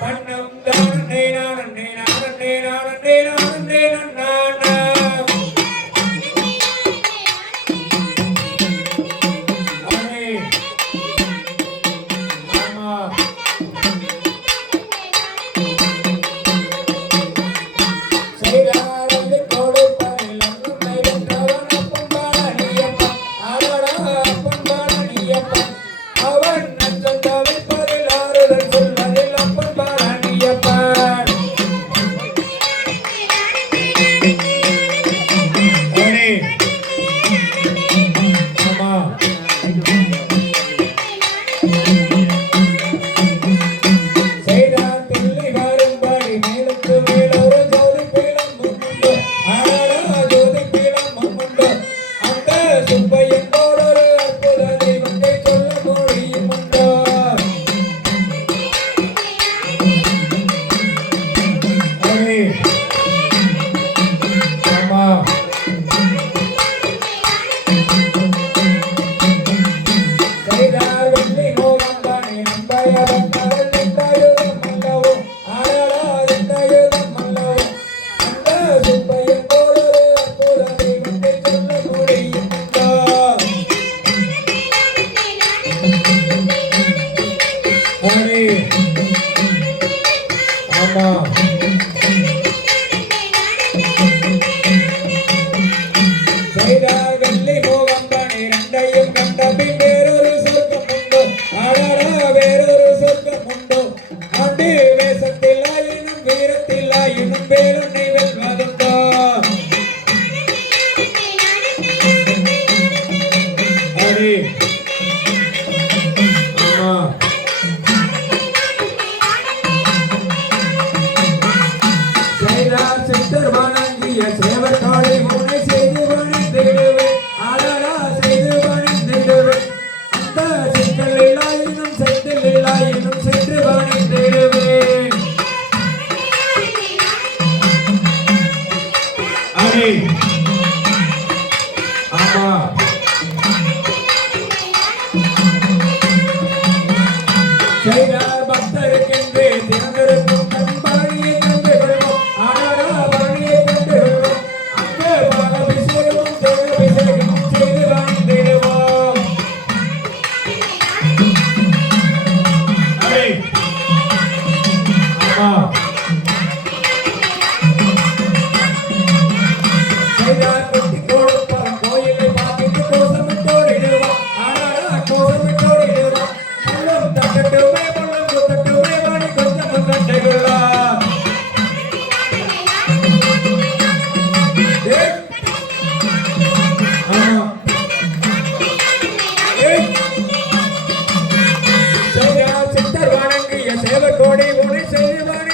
பன்னம் தானே நானே நானே நானே நானே Amém. 아까 Ali. Ama. ஒளி செய்வானே